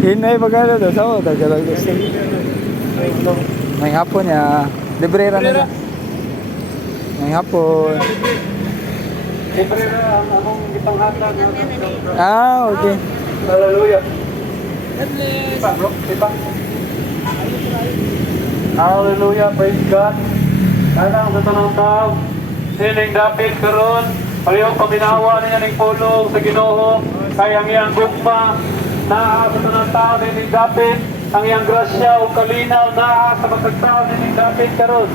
Inay magkano daw sa mga tagalang gusto. May hapon ya. Librera na. May hapon. Librera ang akong ipanghatag. Okay. Hallelujah. Sipa, bro. Sipa. Hallelujah. Praise God. Kadang sa tanang tao. Sining dapit karon. Parehong paminawa niya ng pulong sa Ginoo. Kaya ang iyang gugma. Naa sa tanang tao nining dapit. Ang iyang grasya o kalinaw naa sa magkagtao nining dapit karon.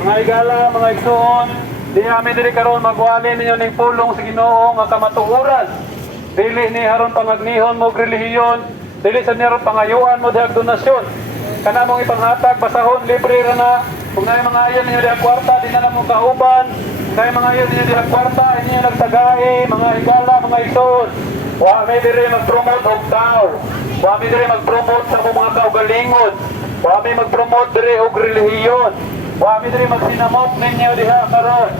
Mga igala, mga igsoon. Di namin diri karon magwali ninyo ning pulong sa Ginoo nga kamatuoran. Dili ni haron pangagnihon mo relihiyon, dili sa niya pangayuan mo dihag donasyon. Kana mong ipanghatag basahon libre ra na. Kung nay mga ayan ninyo dihag kwarta, di na mo kauban. Nay mga ayan ninyo dihag kwarta, inyo nagtagahi, mga higala, mga igsoon. Wa may diri mag-promote og tao. Wa may diri mag-promote sa mga kaugalingon. Wa may mag-promote diri og relihiyon. Wa mi diri magsinamot ninyo diha karon.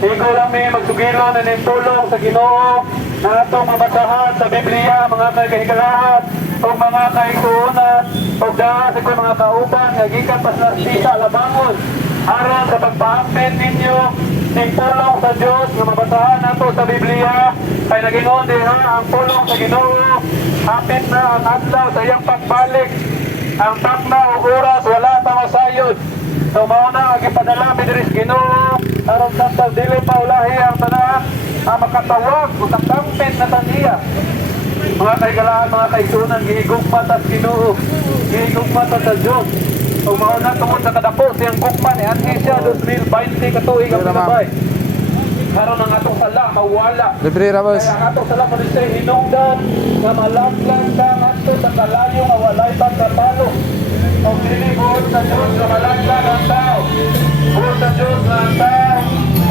Igo lang mi magsugilon na ning tulong sa Ginoo na atong mabasahan sa Biblia, mga kahigalahan o mga kaigsuonan o dahil sa mga kauban nga gikan pa sa sisa labangon aron sa pagpaampit ninyo ning tulong sa Dios nga mabasahan nato sa Biblia kay nagingon diha ang tulong sa Ginoo hapit na ang adlaw sa iyang pagbalik. Ang takna o oras wala ta masayod. So mauna ang ipadala mi diri sa Ginoo aron sa dili pa ulahi ang tanan ang makatawag utang kampet na taniya. Mga kaigalahan, mga kaigsunan, gihigugma ta sa Ginoo, gihigugma ta sa Dios. So mauna tungod sa kadapo siyang gugma ni anhi siya 2020 katuig ang sabay. Karon ang atong sala mawala. Librera boss. Kaya ang atong sala mo sa hinungdan nga malaglag ka ngadto sa kalayo nga walay pagkatalo. O pinibod sa Diyos na malaglag ang tao. Bud sa Diyos na ang tao.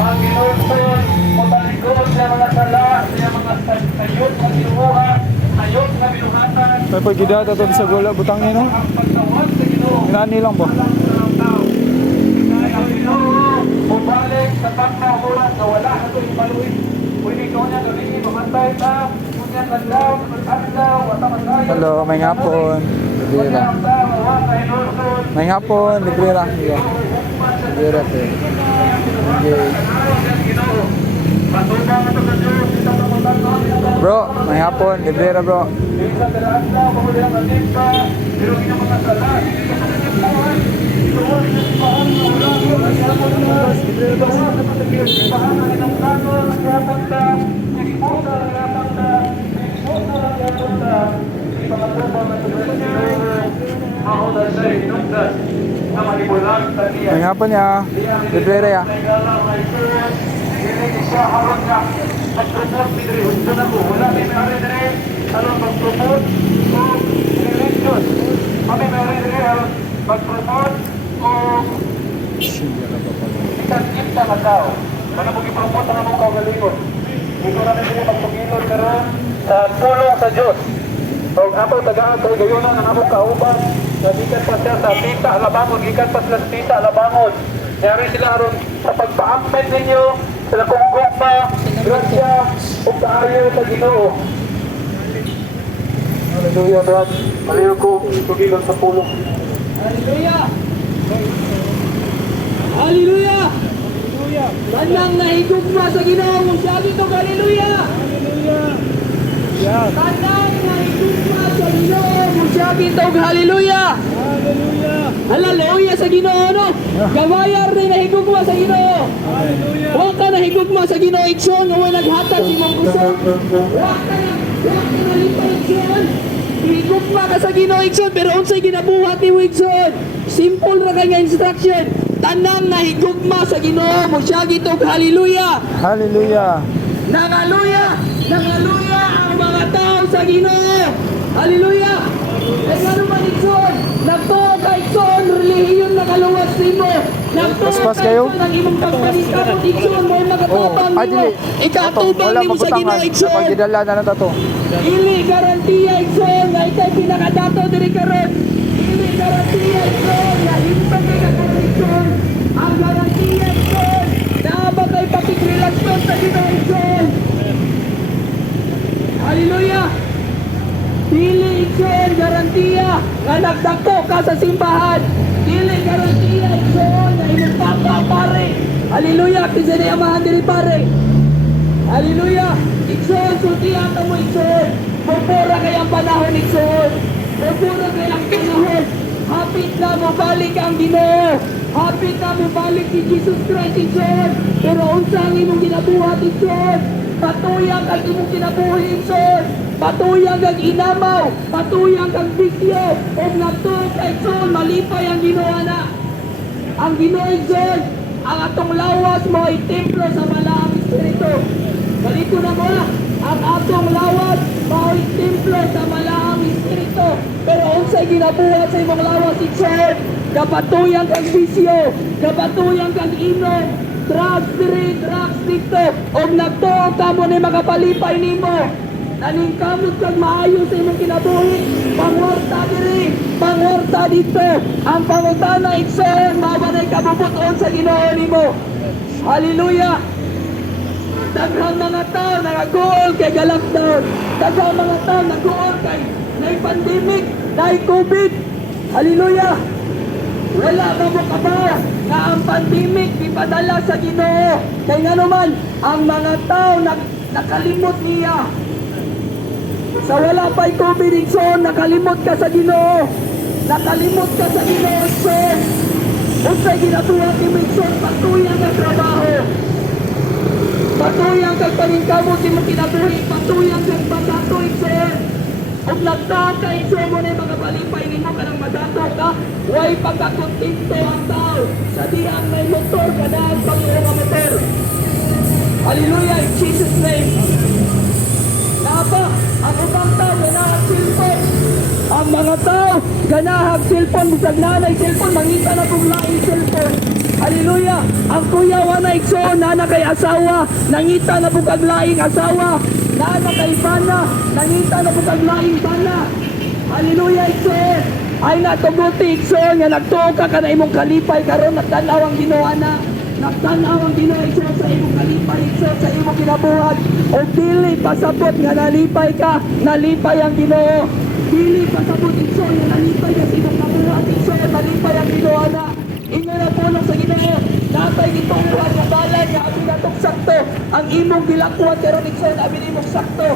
Ang ginulson, o talikod sa mga sala, sa mga sayot na ginuha, sayot na binuhatan. May pagkidata to sa gula butang nino. Ang pagtawag sa Ginoo. Inani lang po. Ang tao. Ang Ginoo, bumalik sa pagkahulan na wala na ito yung paluin. Pwede ko niya gawin, mamantay ta. Kunyan landaw, magkandaw, watamatay. Hello, may hapon. Librera. May hapon, librera. Librera po. Bro, may hapon, librera bro. May hapon ya, librera ya. Mag-promote o itasip sa matao. Ano mo i-promote ang among kaugalingon? Ito namin sila magpagilod karon sa tulong sa Diyos. O ako tagaan kay gayunan ang among kauban. Nagikan pa siya sa tita alabangon, gikan pa sila sa tita alabangon. Yari sila aron sa pagpaampit ninyo, sila kong gugma, grasya, o kaayo sa Ginoo. Hallelujah, Brad. Malayo ko, tugilon sa pulong. Hallelujah! Hallelujah! Tandang nahigugma sa Ginoo mo siya dito, hallelujah! Tandang nahigugma sa Ginoo mo siya dito, hallelujah! Hallelujah sa Ginoo, no? Gabayar rin nahigugma sa Ginoo. Huwag ka nahigugma sa Ginoo, Ikson, huwag naghatag si mong gusto. Huwag ka nalipay, Ikson. Higugma ka sa Ginoo, Ikson, pero unsay ginabuhat ni Ikson. Simple na kanya instruction. Tanang nahigugma sa Ginoo mo siya gitog hallelujah. Hallelujah. Nangaluya, nangaluya ang mga tao sa Ginoo. Hallelujah. E ano man Ikson, nagtuo ka Ikson, relihiyon na kaluwas nimo. Nagtuo Paspas ka kayo? Ikson, ang imong pagpanikamot Ikson, mo nakatapang Ay, nimo. dili. Ikatubang Wala nimo sa mabutangan. Ginoo Ikson. Pagdidala na na to. Ili garantiya Ikson, na ikay pinakadato diri karon. Ili garantiya Ikson, na himpag kay karon Ikson. Ang garantiya Ikson, na ba kay pakikrelasyon sa Ginoo Ikson. Hallelujah. tiya nga nagdako ka sa simbahan. Dili karon tiya igsoon na imong papa pare. Hallelujah, kinsa ni amahan diri pare. Hallelujah. Igsoon tiya ta mo igsoon. Pupura kay ang panahon igsoon. Pupura kay ang panahon. Hapit na mo balik ang Ginoo. Hapit na mo balik si Jesus Christ igsoon. Pero unsa ang imong ginabuhat igsoon? Patuyang kag imong kinabuhi igsoon. Patuyang kag inamaw. Patuyang kag bisyo. Og nagtuo kay igsoon malipay ang Ginoo na. Ang Ginoo igsoon, ang atong lawas mo ay templo sa malaang espiritu. Balito na mo na. Ang atong lawas mao'y templo sa malaang espiritu. Pero unsay ginabuhat sa imong lawas igsoon? Kapatuyang kang bisyo, kapatuyang kang inom, drugs diri, drugs dito, og nagtuo ka mo ni makapalipay nimo. Naningkamot kang maayo sa imong kinabuhi, pangwarta diri, pangwarta dito. Ang pangutana igsoon, mawanay kabubuton sa Ginoo nimo. Hallelujah! Daghang mga tao nagagool kay lockdown. Daghang mga tao nagagool kay nay pandemic, nay COVID. Hallelujah! Wala ka mo kabaw na ang pandemic ipadala sa Ginoo. Kaya nga naman, ang mga tao nakalimot niya. Sa wala pa'y COVID igsoon, nakalimot ka sa Ginoo. Nakalimot ka sa Ginoo igsoon. Unsay ginatuwa ni igsoon, patuyang ang trabaho. Patuyang kag paningkamot si mo kinabuhi, patuyang kag pagkato igsoon. Kung nagtaon ka igsoon mo na mga palipay nimo ka ng madato ka, way pagkakontinto ang tao. Sa diyang may motor ka na ang Panginoon ang motor. Hallelujah, in Jesus' name. Napa, ang ubang tao ganahag cellphone. Ang mga tao ganahag cellphone, bisag nanay cellphone, mangita na kong laing cellphone. Hallelujah! Ang kuya wana igsoon, nana kay asawa, nangita na bukag laing asawa. Nana kay bana, nangita na bukag laing bana. Hallelujah igsoon! Ay natuguti igsoon, nga nagtuo ka na imong kalipay karon nagtanaw ang Ginoo na. Nagtanaw ang Ginoo igsoon sa imong kalipay igsoon sa imong kinabuhat. O dili pasabot nga nalipay ka, nalipay ang Ginoo. Dili pasabot igsoon nga nalipay ka sa imong kinabuhat igsoon, nalipay ang Ginoo na. Inyo na pulong sa Ginoo, natay gitong buhat ng balay nga abi natong sakto. Ang imong gilakwat karon igsoon abi nimong sakto.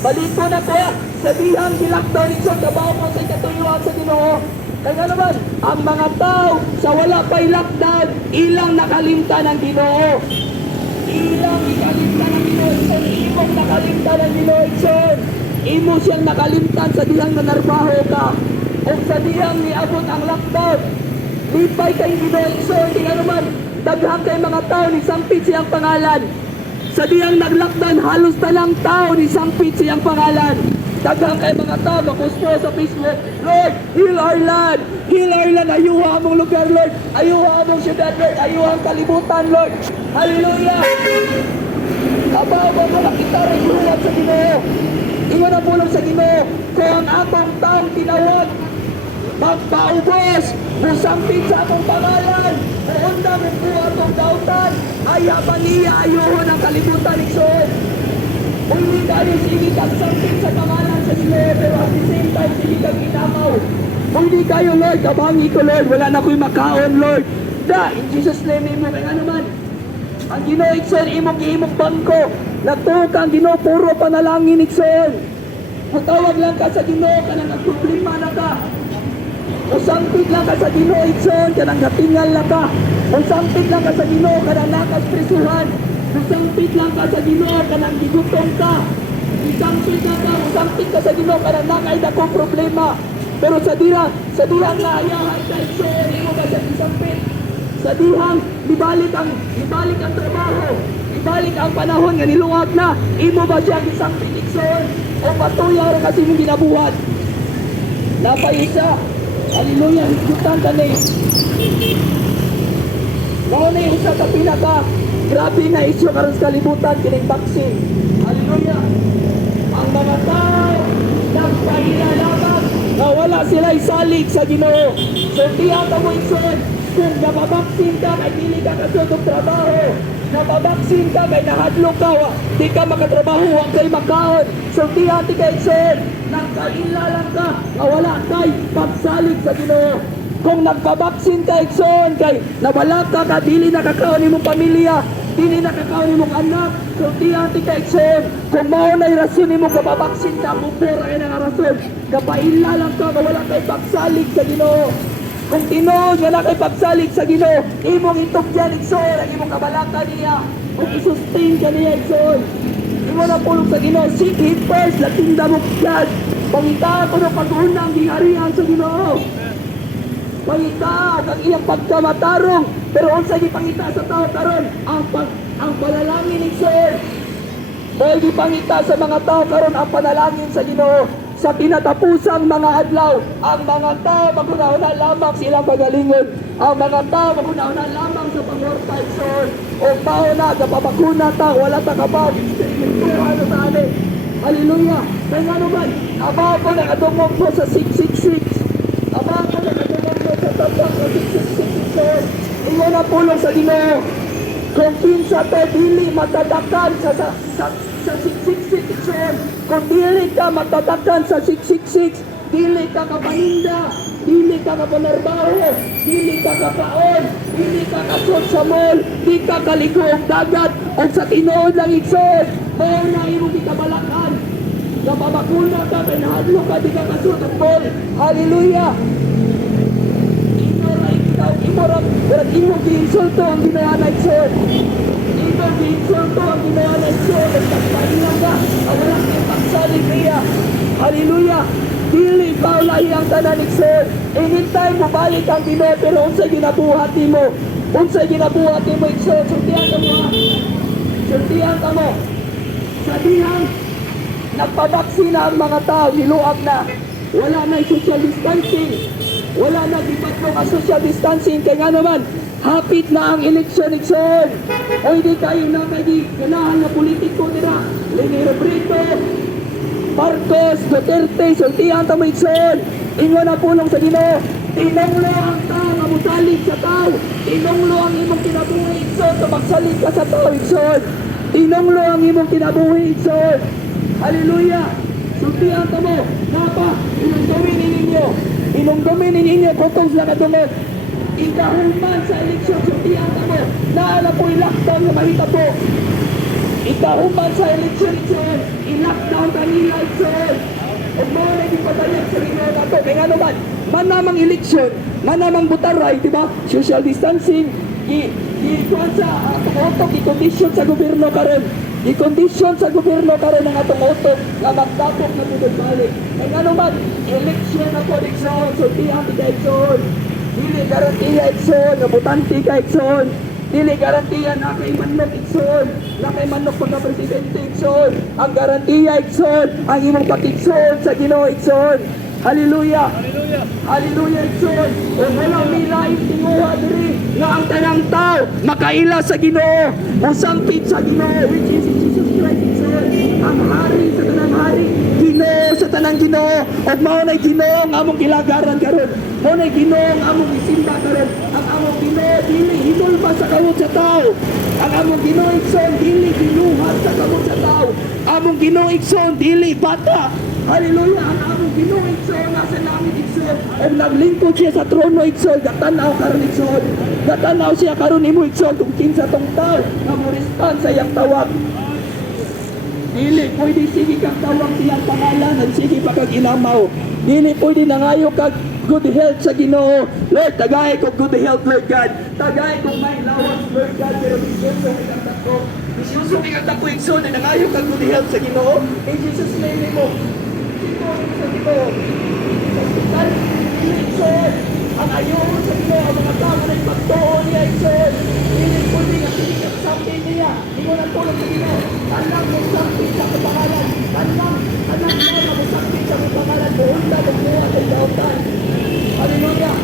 Balito na ko, sabihang gilakdaw igsoon kabaw mo sa katuyuan sa Ginoo. Kaya naman, ang mga tao sa wala pa'y lockdown, ilang nakalimtan ng Ginoo. Ilang ikalimtan ng Ginoo igsoon, imong nakalimtan ng Ginoo igsoon. Imo siyang nakalimtan sa dihang nanarbaho ka. O sa diyang niabot ang lockdown, lipay kay Ginoo igsoon. Kaya naman, daghang kay mga tao ni sampit siyang pangalan. Sa diyang nag-lockdown, halos talang tao ni sampit siyang pangalan. Daghang kay mga tao makusto sa Facebook, Lord, heal our land. Heal our land. Ayuha among lugar, Lord. Ayuha among syudad, Lord. Ayuha ang kalibutan, Lord. Hallelujah! Abaw ba mo nakita rin buhat sa Ginoo? Iwan na pulong sa Ginoo. Kung ang atong taong tinawag, magpaubos, musampit sa atong pangalan, muunda mo po atong dautan, ayaban niya ayuhon ang kalibutan igsoon. Hindi tayo sige kang sampit sa pangalan sa Ginoo, pero at the same time sige kang inamaw. Hindi kayo, Lord, kabangi ko, Lord, wala na ko'y makaon, Lord. Da, in Jesus' name, imo kaya naman. Ang Ginoo igsoon, imong giimong bangko, nagtuo kang Ginoo, puro panalangin igsoon. Matawag lang ka sa Ginoo, kanang nagproblema na ka. Usampit lang ka sa Ginoo igsoon, kanang natingal na ka. Usampit lang ka sa Ginoo, kanang nakaspresuhan. Usampit lang ka sa Ginoo, kanang gigutom ka. Usampit lang ka, usampit ka sa Ginoo, kanang nakay akong problema. Pero sa dihang naayahan ka igsoon, imo ba siya usampit? Sa dihang, ibalik ang trabaho. Ibalik ang panahon nga niluwag na. Imo ba siya usampit igsoon? O patuyaw rin kasi mong ginabuhat. Napay isa. Hallelujah, higutan ka na Mauna yung isa ka pinaka grabe na isyo karon sa kalibutan kining vaccine. Hallelujah. Ang mga tao nagpahilalaman na wala sila isalig sa Ginoo. So tiya ka mo igsoon kung nababaksin ka kay dili ka kasudog trabaho. napabaksin ka, kay nahadlok ka, di ka makatrabaho, huwag kay makaon. Sultihan ti kay Igsoon, nagkailalang ka, wala kay pagsalig sa Ginoo. Kung nagpabaksin ka Igsoon, kay nawala ka, dili nakakaon imong pamilya, dili nakakaon imong anak, sultihan ti kay Igsoon. Kung mao na'y rason imong kapabaksin ka, mupura ay nga rason, kapailalang ka, wala kay pagsalig sa Ginoo. Kung tinuod nga na kay pagsalig sa Ginoo, imong itugyan Igsoon, ang imong kabalaka niya, kung isustain ka niya Igsoon. Imo na pulong sa Ginoo, seek Him first, latinda mo yan. Pangita ko ng pag-unang giharihan sa Ginoo. Pangita ang iyang pagkamatarong, pero unsa gipangita sa tao karon ang panalangin Igsoon. Dahil gipangita sa mga tao karon ang panalangin sa Ginoo. Sa tinatapusang mga adlaw, ang mga tao magunahuna lamang silang pagalingon. Ang mga tao magunahuna lamang sa pangorta Igsoon. O tao na, napabakuna ta, wala ta kabab. Ano sa anin? Hallelujah! Kaya nga naman, abaw ko na kadumog mo sa 666. Abaw ko na kadumog mo sa tabak sa 666 Igsoon. Ingo na pulong sa Ginoo. Kung kinsa to, dili matadakan sa 666 Igsoon. Kung dili ka matadakan sa 666, dili ka kapaninda, dili ka kapanarbaho, dili ka kapaon, dili ka kasot sa mall, di ka kaliko ang dagat, o sa tinuod lang Igsoon, mao na imong ikabalakan. Napabakuna ka, kay nahadlo ka, di ka kasot ang mall. Hallelujah! Imo giinsulto ang ginawa na Igsoon. Imo giinsulto ang ginawa na Igsoon. Nagpagpahilang ka, ang walang ipagsalig niya. Hallelujah! Dili pa iyang tanan Igsoon. Anytime mo balik ang Ginoo, pero unsay ginabuhat mo. Unsay ginabuhat mo Igsoon. Sultihan ka mo ha. Sultihan ka mo. Sa dihang nagpabaksina ang mga tao, niluag na. Wala na social distancing. Wala na gibatlo ang social distancing. Kaya nga naman, hapit na ang eleksyon Igsoon. O hindi kayo na kayo ganahan na politiko nila. Leni Robredo, Marcos, Duterte, sultihan tamo Igsoon. Ingo na pulong sa Ginoo. Tinonglo ang tao nga musalig sa tao. Tinonglo ang imong kinabuhi Igsoon. Magsalig ka sa tao Igsoon. Tinonglo ang imong kinabuhi Igsoon. Hallelujah! Sultihan tamo. Napa, inunggamin ninyo. Inunggamin ninyo kutong sila kadungog. Ikahuman sa eleksyon, sultihan tamo. Naala po i-lockdown na mahita po. Ikahuman sa eleksyon Igsoon. I-lockdown kanila Igsoon. Huwag mo na ipatayan sa rinyo na ito. Kaya nga naman, manamang eleksyon, manamang butaray, di ba? Social distancing, i-kuhan sa atong otok, i-condition sa gobyerno karon. I-condition sa gobyerno karon ang atong otok na magtapok na tudod balik. Kaya nga naman, eleksyon na po Igsoon, sultihan ka Igsoon. Dili garantiya Igsoon, nabutanti ka Igsoon. Dili garantiya na kay manok Igsoon, na kay manok pagka-presidente Igsoon. Ang garantiya Igsoon, ang imong patigsoon sa Ginoo Igsoon. Hallelujah! Hallelujah Igsoon! O walang nilaing tinguha diri nga ang tanang tao makaila sa Ginoo, masangpit sa Ginoo, which is Jesus Christ Igsoon. Ang hari sa tanang hari, Ginoo sa tanang Ginoo. At mao na Ginoo ang among kilagaran karon. Mao na Ginoo ang among isimba karon. Ang among Ginoo dili hinulba sa kamot sa tao. Ang among Ginoo Igsoon dili ginuhat sa kamot sa tao. Among Ginoo Igsoon dili bata. Hallelujah! Ang among Ginoo Igsoon nasa langit Igsoon. O naglingkod siya sa trono Igsoon. Gatanaw karon Igsoon. Gatanaw siya karon imo Igsoon kung kinsa tong tao nga morestan sa iyang tawag. Dili pwede sige kang tawag siyang pangalan at sige pa kag inamaw. Dili pwede nangayo kag good health sa Ginoo. Lord, tagay ko good health, Lord God. Tagay ko may lawas, Lord God. Pero bisuso kang tako. Bisuso kang tako Igsoon na nangayo kag good health sa Ginoo. In Jesus' name mo. Sa Ginoo. Sa hospital, Igsoon. Ang ayaw sa Ginoo, ang mga tao na ipagtuon niya Igsoon. Dili pwede nga sinikap sampin niya. Hindi mo na tulong sa Ginoo. Tanang mo sampin sa kapangalan. Tanang mo sampin sa kapangalan. Buhunda, magbuha sa ikautan. Hallelujah!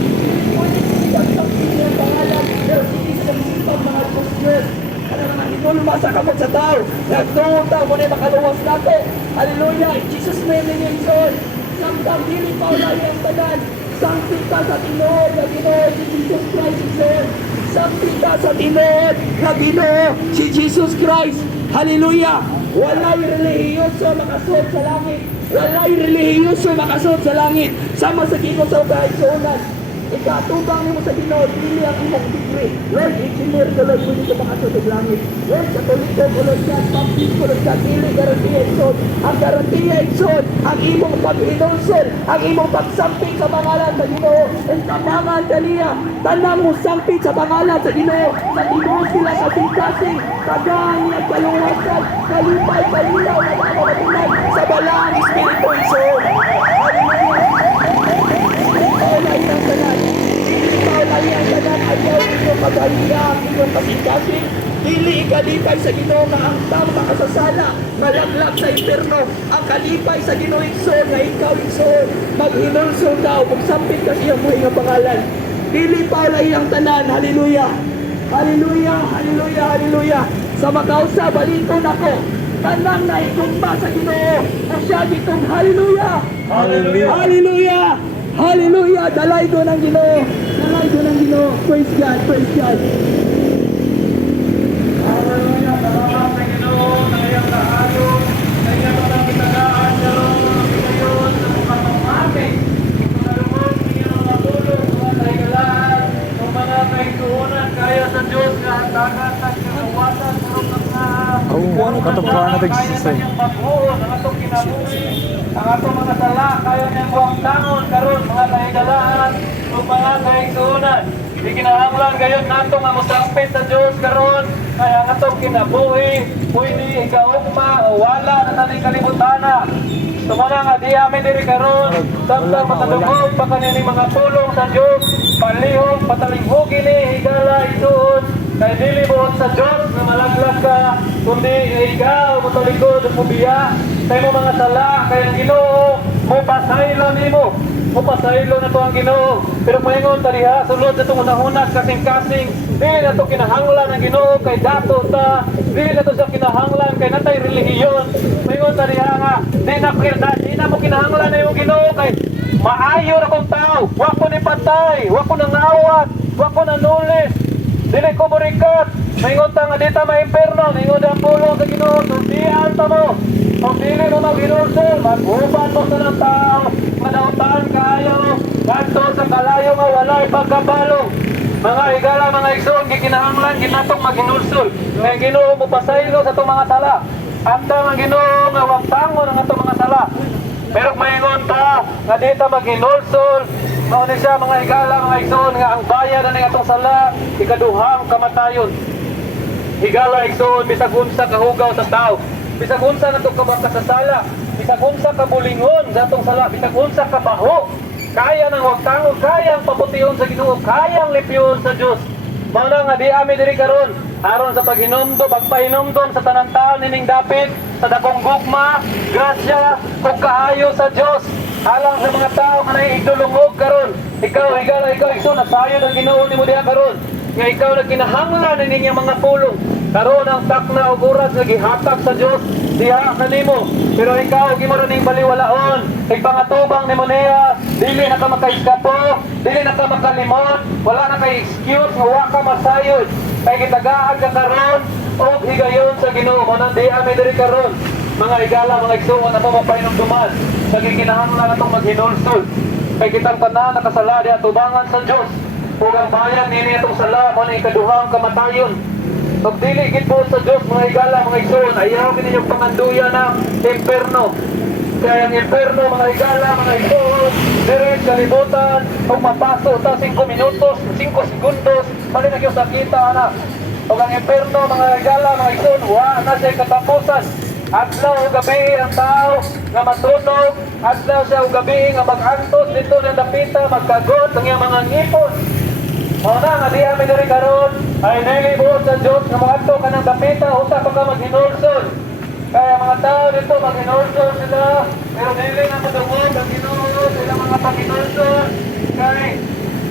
Pwede sinikap sampin niya ang pangalan. Pero hindi sa sipag mga Diyos. Ano naman, hinulma sa kamot sa tao. Nagtuon tao mo na makaluwas nato. Hallelujah! In Jesus' name ninyo Igsoon. Samtang dili pa ulay ang tanan. Sampin ka sa Ginoo, na Ginoo, si Jesus Christ Igsoon. magsampit ka sa tinuod na Ginoo si Jesus Christ. Hallelujah! Walay relihiyoso makasuot sa langit. Walay relihiyoso makasuot sa langit. Sama sa Ginoo sa kaigsuonan. Ikatubang mo sa Ginoo, dili ang imong degree. Lord, engineer ko Lord, pwede ko makasuot sa langit. Lord, katoliko ko Lord, baptist ko Lord, dili garantiya ikson. Ang garantiya ikson, ang imong pag-inulsol, ang imong pagsampit sa pangalan sa Ginoo. Ang tamangan kaniya, tanang mo sampit sa pangalan sa Ginoo. Sa Ginoo sila kasing-kasing, tagaan niya kaluwasan, kalipay, kalinaw, nagkakatunay sa balang Espiritu ikson. Ayaw inyong magaliya ang inyong kasing-kasing. Dili ikalipay sa Ginoo nga ang tao makasasala, malaglag sa impierno. Ang kalipay sa Ginoo ikson nga ikaw ikson. Maghinulsol daw, magsampit ka siyang buhay nga pangalan. Dili paulay ang tanan. Hallelujah. Hallelujah, hallelujah, hallelujah. Sa makausa, baliton ako. Tanang na itumba sa Ginoo. O siya ditong hallelujah. Hallelujah. Hallelujah. Hallelujah! Dalay ko ng Ginoo! Dalay ko ng Ginoo! Praise God! Praise God! Hallelujah! Salamat sa Ginoo, sa iyang kaayos, sa iyang mga kitagaan, sa mga pinayon, sa mga pamati, sa mga lumot, sa iyang mga tulong, sa mga naigalaan, sa mga kaigsuunan, kaya sa Diyos, na handagan, sa kinawasan, sa mga Ano katapaan natin kaya sa niyang pag-uon, ang atong kinabuhi, ang atong mga sala, kaya niyang buwang tangon, karon mga naigalaan, o mga kaigsuunan. Di kinahanglan gayon nato nga mosampit sa Dios karon kaya ang atong kinabuhi pwede ikaugma o wala na taning kalibutana. Tumana nga di amin diri karon samtang matadungog pa kanini mga pulong sa Dios palihog patalinghogi ni higala isuod kay dili buot sa Dios nga malaglag ka kundi ikaw motalikod mo biya sa imo mga sala kay ang Ginoo mo pasaylo nimo. Mupasaylo na to ang Ginoo. Pero paingon taliha sulod sa itong unahunag kasing-kasing. Dili na to kinahanglan ang Ginoo kay dato ta. Dili na to sa kinahanglan kay natay relihiyon. Paingon taliha nga di na mo kinahanglan na yung Ginoo kay maayo na kong tao. Wa ko ni patay, wa ko nangawat, wa ko nanulis. Dili ko murikat. Paingon ta nga dita maimperno, ningon ang pulong sa Ginoo. Tundian ta mo. Kung dili mo mag-inulsol, mag-uban mo sa ng tao, madautaan kayo, kanto sa kalayo nga walay pagkabalong. Mga higala, mga igsoon, gikinahanglan, ginatong mag-inulsol. Ngayon Ginoo mo pasaylo sa itong mga sala. Antang ang Ginoo nga wagtangon ang itong mga sala. Pero maingon ta, nga dito mag-inulsol, mauni siya mga higala, mga igsoon, nga ang bayan na ng itong sala, ikaduhang kamatayon. Higala, igsoon, bisag unsa kahugaw sa tao. Bisag unsa na itong kabakasasala, bisag unsa kabulingon sa itong sala, bisag unsa kabaho, kaya nang wagtangon, kayang paputiyon sa Ginoo, kayang lipyon sa Diyos. Mauna nga di ami diri karon aron sa paghinomdom, pagpahinomdom sa tanang taon nining dapit, sa dakong gugma, grasya, kung kaayo sa Diyos. Alang sa mga tao nga naiigdulungog karon, ikaw, higala, ikaw, iso, nasayo ng Ginoo ni mo diha karon, nga ikaw na kinahanglan ninyong mga pulong. Karon ang takna og oras nga gihatag sa Dios diha kanimo. Pero ikaw gimo ra ning baliwalaon. Kay pangatubang nimo niya, dili na ka makaiskapo, dili na ka makalimot, wala na kay excuse nga wa ka masayod. Kay gitagaan ka karon og higayon sa Ginoo. Mo nang di ami diri karon. Mga higala, mga igsuon ato mapahinumduman. Sa gikinahanglan atong maghinulsol. Kay kitang tanan nakasala diha tubangan sa Dios. Ug ang bayan nini atong sala mo ni ikaduhang kamatayon. Pag dili gitbuot sa Diyos, mga higala, mga igsoon, ayaw kininyong panganduya ng imperno. Kaya ang imperno, mga higala, mga igsoon, direct kalibutan, kung mapaso ta 5 minutos, 5 segundos, mali na kayo sakita, anak. Pag ang imperno, mga higala, mga igsoon, na siya katapusan. Adlaw o gabi ang tao nga matunog, adlaw siya o gabi nga mag-antos dito ng dapita, magkagot ang iyang mga ngipon. O na, nga di amin rin karon ay nilibuot sa Diyos nga maadto ka ng dapita, usa pa ka mag-hinulsol. Kaya mga tao dito mag-hinulsol sila, pero dili na madungog ang Ginoo sila mga pag-hinulsol. Kaya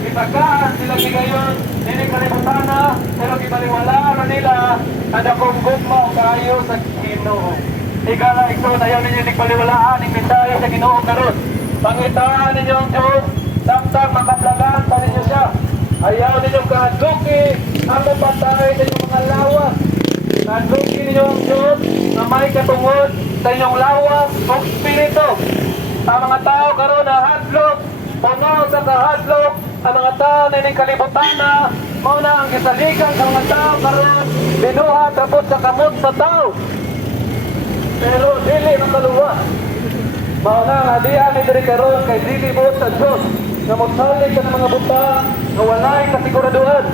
ipagkaan sila gigayon, dili kalibutana, pero gibaliwalaan na nila ang dakong gugma o kaayo sa Ginoo. Higala, ikaw na yan ninyo nagpaliwalaan ang mensahe sa Ginoo karon. Pangitaan ninyo ang Diyos, samtang makaplagan pa ninyo siya. Ayaw ninyo kahadluki ang mapatay sa inyong mga lawas. Kahadluki ninyo ang Diyos na may katungod sa inyong lawas o spirito. Ang mga tao karon na hadlok, puno sa kahadlok, ang mga tao na ining kalibutan na, mauna ang kisalikan sa mga tao karon, binuhat abot sa kamot sa tao. Pero dili makaluwa. Mauna nga diyan ni diri karon kay dili buot sa Dios. Na magsalig ka ng mga butang na walay kasiguraduhan.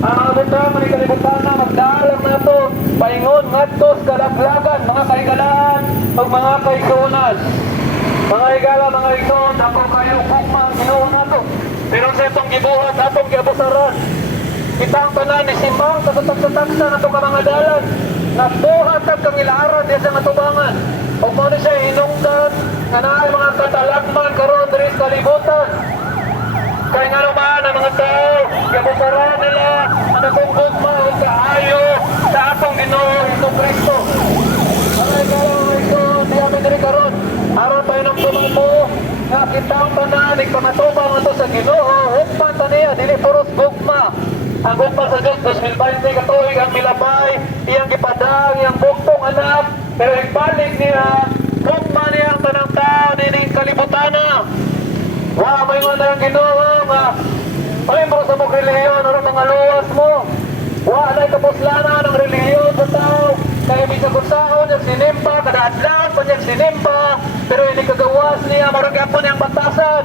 Ang mga butang man kalibutan na magdaalang nato paingon ngadto sa kalaglagan, mga kaigalaan o mga kaigsunan. Mga higala, mga igsoon, ako kayo kukma ang Ginoo nato. Pero sa itong gibuhat, atong giabusaran. Kitang tanan ni simbang sa tatak-tataksa na itong mga dalan. Nagbuhat at kang ilaaran diya sa matubangan. O mo siya hinungdan nga na mga katalagman karon diri sa kalibutan. Kaya nga naman ang mga tao, giabusaran nila ang atong gugma o kaayo sa atong Ginoo Hesus Kristo. Mga higala, mga igsoon, diya may diri karon. Aron tayo ng tumamo nga kitang tanan ipangatuban ito sa Ginoo hukman taniya dili puros gugma. Ang gugma sa Diyos 2020 katuig ang milabay iyang gipadang iyang buktong anak pero igbalik niya gugma niya ang tanang tao dining kalibutan na. Wa may mga ng Ginoo nga palimbro sa mong relihiyon aron mga luwas mo. Wa na'y kapuslanan ng relihiyon sa tao. Kaya bisa kusaon yung sinimba, kada adlaw pa niyang sinimba, pero hindi kagawas niya, marag yapon niyang batasan.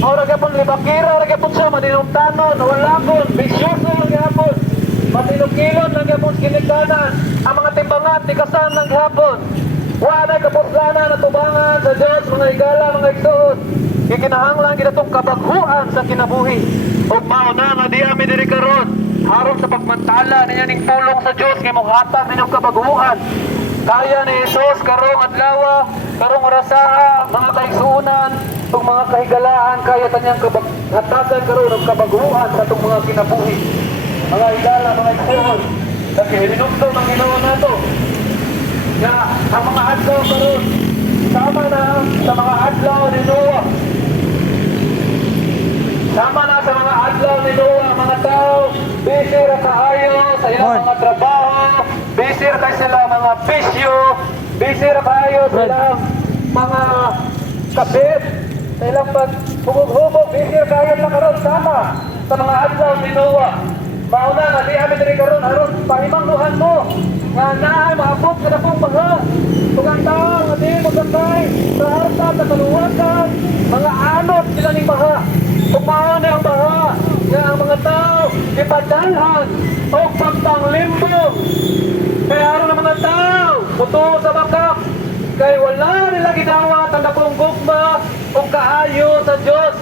Marag yapon libakira, marag yapon siya, madinungtanon, walakon, bisyoso lang yapon. Matinukilon lang yapon kinikanan, ang mga timbangan, tikasan lang yapon. Wala kapuslanan at tubangan sa Diyos, mga higala, mga igsoon. Ikinahanglan ginatong kabaghuan sa kinabuhi. O mauna nga di amin diri karon. Harap sa pagmantala niya ning pulong sa Diyos nga mohatag ninyong kabaghuan. Kaya ni Jesus karong adlaw, karong orasaha, mga kaigsuunan, ug mga kahigalaan kaya tanyang hatagan karon og kabaghuan sa atong mga kinabuhi. Mga higala, mga igsuon, kaya hinunugtong ang Ginoo nato. Nga ang mga adlaw karon sama na sa mga adlaw ni Noah. Sama na sa mga adlaw ni Noah, mga tao, busy ra kaayo sa ilang mga trabaho, busy ra kayo sila mga bisyo, busy ra kaayo sa ilang mga kabit, sa ilang paghubog-hubog, busy ra kayo na karon sama sa mga adlaw ni Noah. Mauna nga di amin rin karon aron pahimangnuhan mo nga naay maabot ka na pong mga tugang tao nga di magkantay sa harta sa kaluwasan, mga anot sila ni baha. Kumaon na ang baha nga ang mga tao ipadalhan o pagpanglimbong. Kaya aron ang mga tao puto sa bakak kay wala nila ginawat ang dakong gugma o kaayo sa Diyos.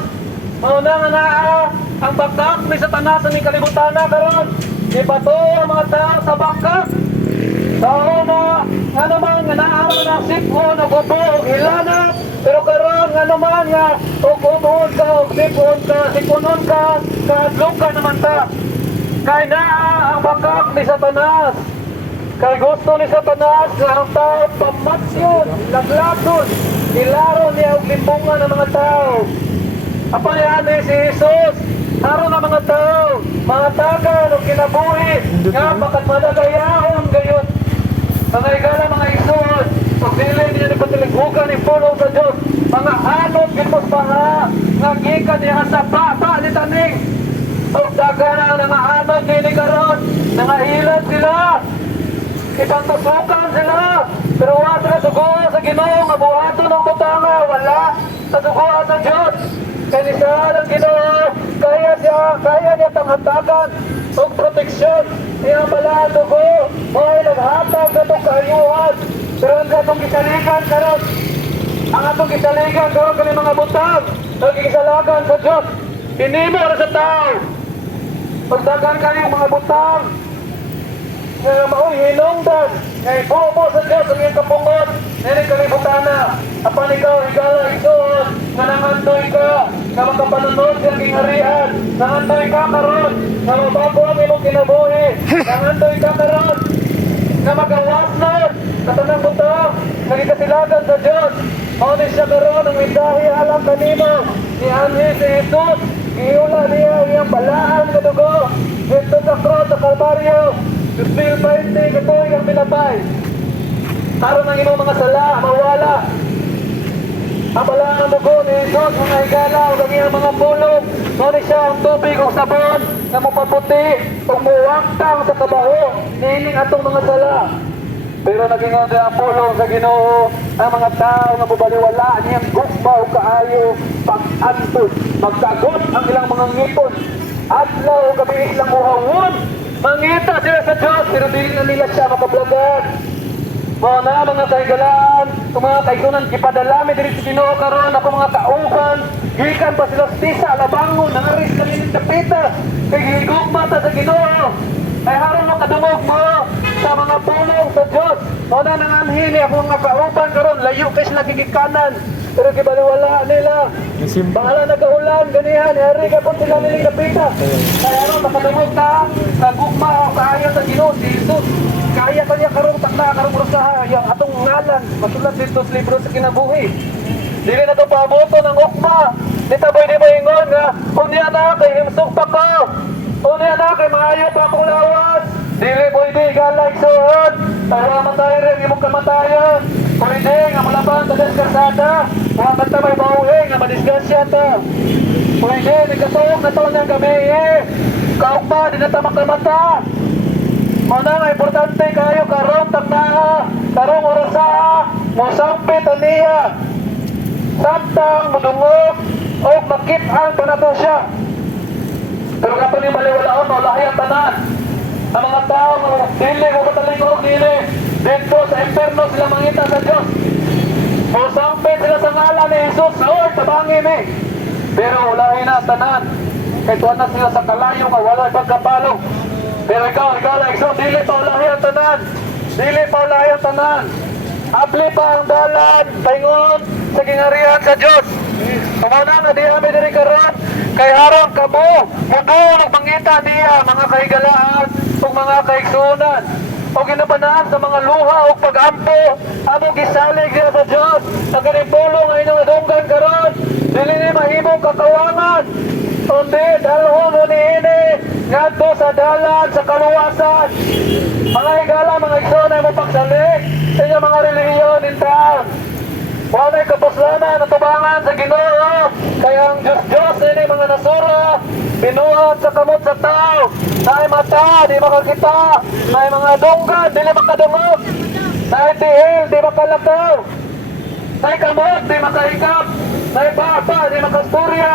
Mauna nga naa ang bakak ni Satanas sa may kalibutan na karon. Ibato ang mga tao sa bakak. Sa una, nga naman nga naaraw na sipon o gubo o hilanap. Pero karon nga naman nga o gubon ka o sipon ka, siponon ka, kahadlok ka naman ta. Kay naa ang bakak ni Satanas. Kay gusto ni Satanas nga ang tao pamatsyon, laglagon, ilaro niya og limbungan ng mga tao. Apayan ni si Jesus, araw na mga tao, mga tagan o kinabuhi, nga bakat madagayaon gayon. Mga higala, mga igsoon, pagdili niya ni patilighugan ni pulong sa Diyos, mga anot, gipos paha, nga gikan niya sa baba ni taning. Pagdagan ang mga anot, gini karon, nangahilan sila, ipantusukan sila, pero wala sila suguha sa Ginoo, nga buhaton ng butanga, wala sa suguha sa Diyos. Kaya niya ang Ginoo, kaya niya tanghatagan o proteksyon. Niya pala ang dugo, may naghatag na itong kaayuhan. Pero ang atong kisaligan karon, ang atong kisaligan karon kami mga butang, nagkikisalagan sa Diyos. Hinimo na sa tao. Pagdagan kayo mga butang, nga mao'y hinungdan, nga ibubo sa Diyos ang iyong kapungot, nilang kalibutan na. Apan ikaw, higala, igsoon, nga nangandoy ka, nga makapanunod sa iyong harian, nangandoy ka karon, nga mabago ang imong kinabuhi, nangandoy ka karon, nga magawasnan, katanang butang, nagikasilagan sa Diyos. Mauni siya karon ang midahi alam kanino, ni Anhi si Jesus, Giula niya iyang balaan nga dugo. Dito sa cross sa Kalbaryo. Guspil 20 katuig ang pinatay. Karon ang imong mga sala mawala. Ang balaan ng dugo ni Jesus mga higala o kanyang mga pulong. Ngunit siya ang tubig o sabon na mapaputi o muwaktang sa kabaho. Nihiling atong mga sala. Pero naging ang pulong sa Ginoo ang mga tao na bubaliwala niyang gugma o kaayo pag-antod. Magkagot ang ilang mga ngipon. Adlaw o gabi ilang uhawon. Mangita sila sa Diyos pero di na nila siya makablagan. Mga mga kaigalaan, kung mga kaigunan, ipadalami diri sa Ginoo karon ako mga tauhan, gikan pa sila tisa, labangon, nangaris kami ng tapita, kay higugma ta sa Ginoo. Ay haron mo kadumog mo sa mga pulong sa Diyos. Muna nang anhini ako mga kauban karon, layo kay sila gigikanan, pero kibaliwala nila. Bahala nagaulan, ganihan, hari ka po sila niling kapita. Kaya haron makadumog ta, sa gugma o kaayo sa Ginoo, si Jesus. Kaya kanya karong takna, karong rusaha, yung atong ngalan, masulat dito sa libro sa kinabuhi. Dili na ito paboto ng ukma. Ditaboy di mo ingon nga, unya na kay himsog pa ko. Unya na kay maayo pa akong lawas. Dili mo hindi galay suod. Tawa matay rin, imong kamatayan. Pwede nga malaban sa deskarsada. Wakad na may bauhe nga madisgasya ta. Pwede, nagkatuog na to ng gabi eh. Kaukma, di na tamak na mata. Muna nga importante kayo karong takna, karong orasa, mosampit aniya, samtang mudungog o makit-an pa na to siya. Pero kapag ni maliwalaon, maulahi ang tanan. Ang mga tao, dili mo matalingog dili, dito sa inferno sila mangita sa Diyos. Mosampit sila sa ngalan ni Jesus, Lord, tabangin eh. Pero ulahi na ang tanan, kaya tuwan na sila sa kalayo nga wala pagkapalo. Pero ikaw, dili pa ulahi ang tanan. Dili pa ulahi ang tanan. Apli pa ang dalan, taingon sa gingharihan sa Diyos. Tumuna na di kami diri karon kay harang kamo, mudulog mangita niya mga kahigalaan ug mga kaigsunan. O ginabanaan sa mga luha o pag-ampo, among gisalig niya sa Diyos. Ang ganipulong ay inyong adunggan karon. Dili ni mahimong kakawangan. Kundi dalhon ni ini ngadto sa dalan sa kaluwasan. Mga higala, mga igsoon ay mapagsalik sa inyong mga relihiyon in town. Walay kapuslanan at tubangan sa Ginoo. Kaya ang Diyos ini mga nasura, binuhat sa kamot sa tao. Naay mata, di makakita. Naay mga dunggan, di makadungog. Naay tihil, di makalakaw. Naay kamot, di makahikap. Naay papa, di makasturya.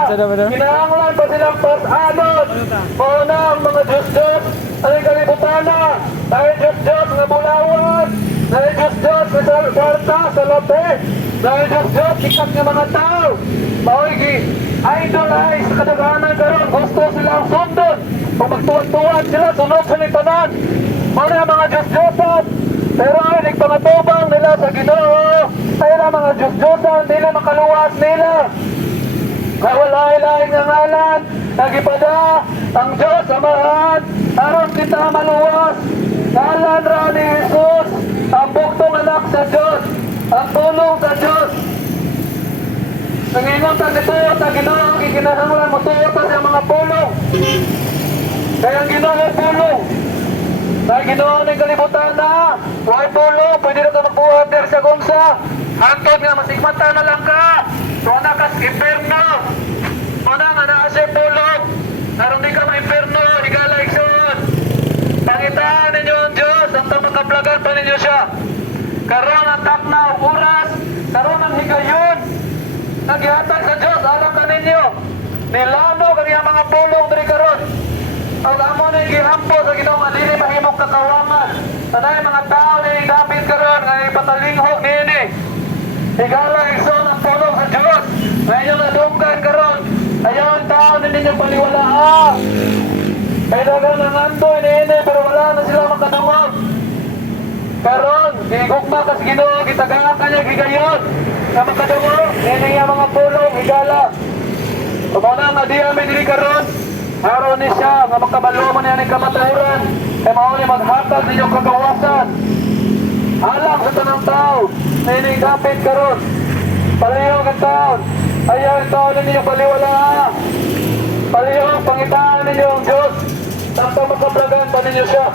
Kinahanglan pa silang pas-anod. Mauna ang mga Diyos-Diyos. Anong kalibutan na? Naay Diyos-Diyos nga bulawan. Naay Diyos-Diyos nga sarta sa lape. Naay Diyos-Diyos sikat nga mga tao. Maoy idolize sa kadaganan karon. Gusto silang sundon. Kung magtuwad-tuwad sila, sunod sa litanan. Mauna ang mga Diyos-Diyosan. Pero ay nagpangatubang nila sa Ginoo. Ay lang mga Diyos-Diyosan, nila makaluwas nila. Kaya walay-laing nga ngalan, nagipada ang Diyos Amahan, aron kita maluwas. Ngalan ra ni Jesus, ang buktong anak sa Diyos, ang tulong sa Diyos. Nangingotan nito at ang Ginoo, ikinahanglan mo tuotan sa mga pulong. Kaya ang Ginoo pulong. Dahil Ginoo ng kalibutan na, huwag pulong, pwede na ito magbuhat der sa gumsa. Hantod nga, masigmata na lang ka. Tuwa na kas imperno. Muna nga na kasi pulong. Naroon di ka ma-imperno, higala ikson. Pangitaan ninyo ang Diyos, ang tamagkablagan pa ninyo siya. Karoon ang takna, oras, karoon ang higayon. Nagyatag sa Diyos, alam ka ninyo. Nilano kanya mga pulong dari karoon. Ang amo na igihampo sa Ginoo nga dili mahimong kakawangan. Sanay mga tao na David karon nga ipatalingho niini. Higala igsoon ang pulong sa Diyos. Ngayon nadunggan karon. Ayaw ang tao na ninyo paliwalaa. Kaya dagang nangandoy niini pero wala na sila makadungog. Karon, gigugma kas Ginoo, gitagaan kanya gigayon. Nga makadungog, niini ang mga pulong, higala. Kumuna nga di kami dili karon. Haron ni siya nga makabalo mo niya ng kamatahuran ay mao ni maghatag ninyong kagawasan. Alam sa tanang tao na inigapit karon. Palihog ang taon. Ayaw ang taon na ninyo paliwala. palihog, pangitaan ninyo ang Diyos. Samtang magkaplagan pa ninyo siya.